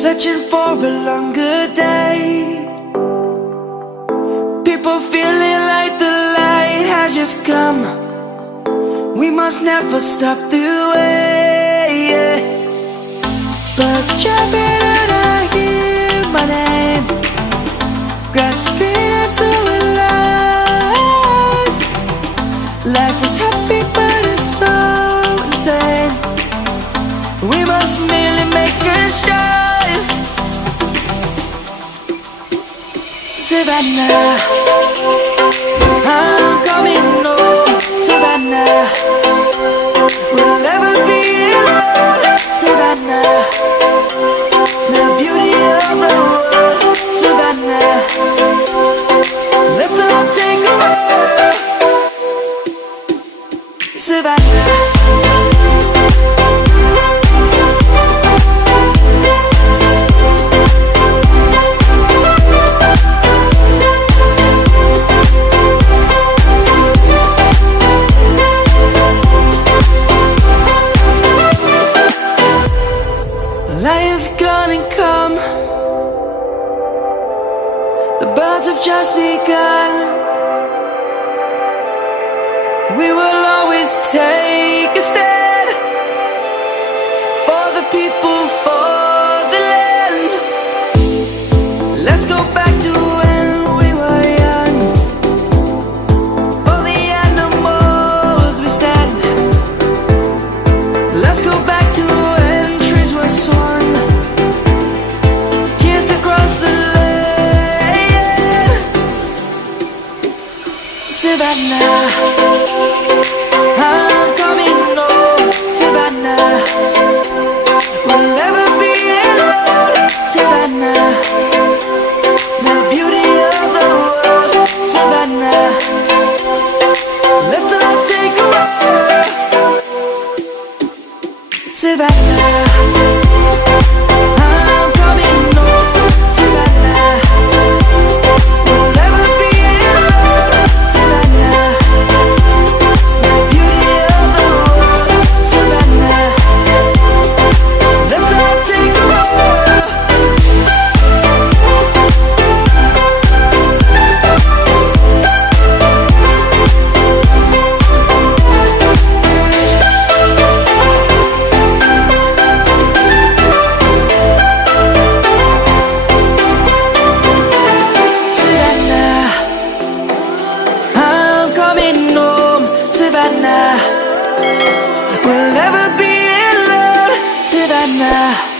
searching for a longer day. People feeling like the light has just come. We must never stop the way. Birds chirping and I hear my name, grasping into a life. Life is happy but it's so insane. We must merely make a start. Savannah, I'm coming home. Savannah, we'll never be alone. Savannah, the beauty of the world. Savannah, let's all take a walk. Savannah. Light is gonna come. The birds have just begun. We will always take a stand for the people, for the land. Let's go back to when we were young. For the animals we stand. Let's go back to when trees were swung, kids across the land. Savannah, I'm coming home. Savannah, we'll never be alone. Savannah, the beauty of the world. Savannah, let's all take a walk. Savannah, I'm coming home. Savannah, we'll never be alone. Savannah, the beauty of the world. Savannah, let's all take a walk. Savannah, we'll never be alone. Savannah.